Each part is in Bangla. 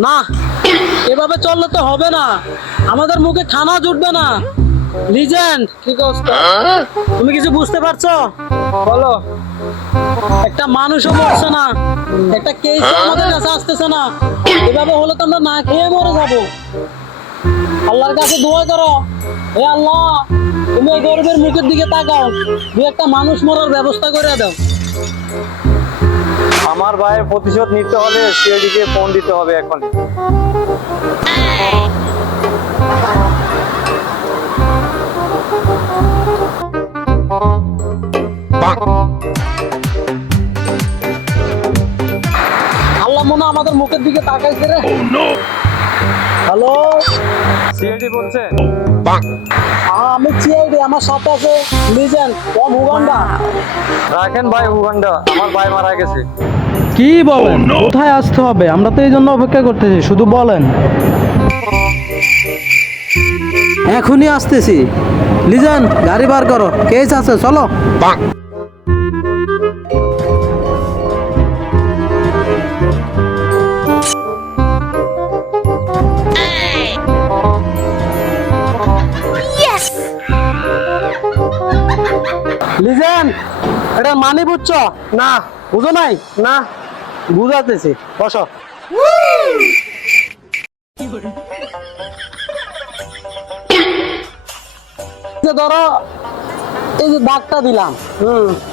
না, এভাবে চললে তো হবে না, আমাদের মুখে খানা জুটবে না। লিজেন্ড, কি অবস্থা? তুমি কিছু বুঝতে পারছো? বলো। একটা মানুষও মরছে না, একটা কেস আমাদের কাছে আসতেছে না। এভাবে হলে তো আমরা না খেয়ে মরে যাবো। আল্লাহর কাছে দোয়া করো, হে আল্লাহ, তুমি এই গরিবের মুখের দিকে তাকাও, দু একটা মানুষ মরার ব্যবস্থা করে দাও। আমার ভাইয়ের প্রতিশোধ নিতে হলে সিআইডিকে ফোন দিতে হবে এখন। আল্লাহ মনে হয় আমাদের মুখের দিকে তাকাইছে রে। হ্যালো, সিআইডি বলছে? আমি সিআইডি, আমার সাথে আছে লিজেন্ড ফ্রম উগান্ডা। রাখেন ভাই, উগান্ডা আমার ভাই মারা গেছে। কি বলেন? কোথায় আসতে হবে? আমরা তো এই জন্য অপেক্ষা করতেছি, শুধু বলেন। এখনই আসতেছি। লিজেন, গাড়ি বার করো, কেস আছে, চলো। লিজেন্ড, এটা মানি বুঝছো? না, বুঝো নাই? না, বুঝাতেছি, বসো। যে ধরো এই যে দাগটা দিলাম,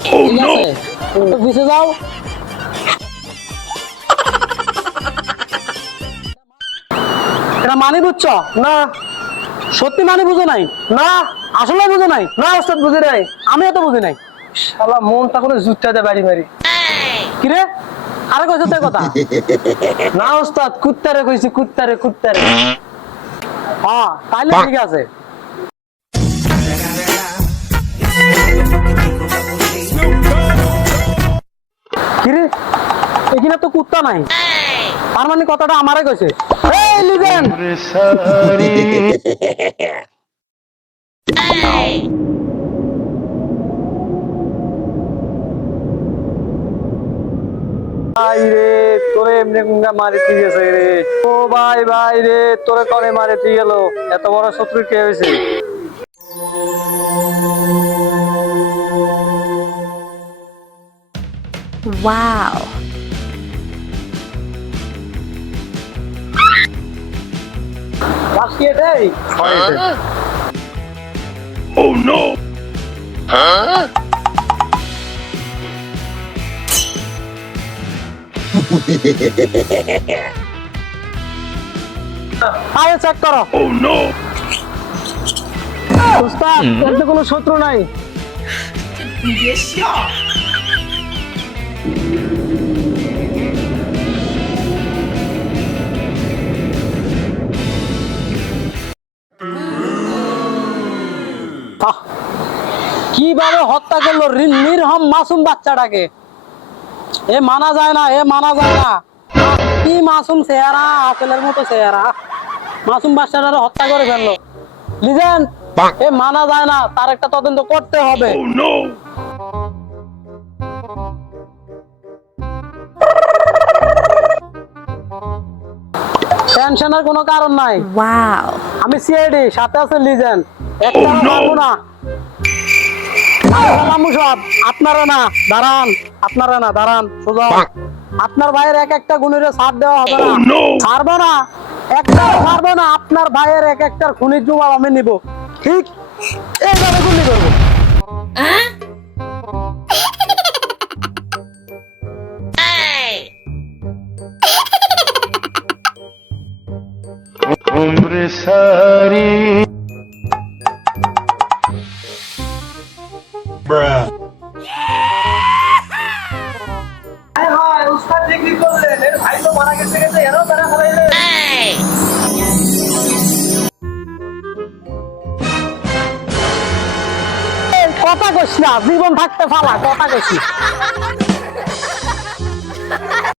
ঠিক আছে, পিছে যাও। এটা মানি বুঝছো? না, সত্যি মানি বুঝো নাই? না, আসলে বুঝো নাই? না ওস্তাদ বুঝি নাই। আমিও তো বুঝি নাই। শালা মনটা করে জুটটাতে বাড়ি মারি। কিরে, আরে কইছো তাই কথা? না ওস্তাদ, কুত্তারে কইছি, কুত্তারে কুত্তারে। হ্যাঁ, তাইলে ঠিক আছে। কিরে, এখানে তো কুত্তা নাই, তার মানে কথাটা আমারে কইছে। এই লিজেন্ড, ভাই রে, তোরে এমনি গুঙ্গা মারি ঠিক আছে রে। ও ভাই, ভাই রে, তোরে করে মারি ঠিক গেল। এত বড় শত্রু কে হয়েছে? Wow. আজকে এটাই আরে চেক করো। উস্তাদ, এর তো কোনো শত্রু নাই। কিভাবে হত্যা করলো নির্মম মাসুম বাচ্চাটাকে? এ মানা যায় না, এ মানা যায় না। কি মাসুম চেহারা, আপেলের মতো চেহারা, মাসুম বাচ্চাটারে হত্যা করে ফেললো। লিজেন্ড, এ মানা যায় না, তার একটা তদন্ত করতে হবে। টেনশনের কোনো কারণ নাই। Wow. আমি সিআইডি, সাথে আছে লিজেন্ড, একটা পারবো না। সব আপনারা না, দাঁড়ান, আপনারা না, দাঁড়ান, সোজা। আপনার ভাইয়ের এক একটা গুণের ছাড় দেওয়া হবে না, ছাড়বো না, একটা ছাড়বো না। আপনার ভাইয়ের এক একটার খুনির জবাব আমি নিব, ঠিক এইভাবে গুলি করবো। কথা কইস না, জীবন থাকতে ফালা, কথা কইস না।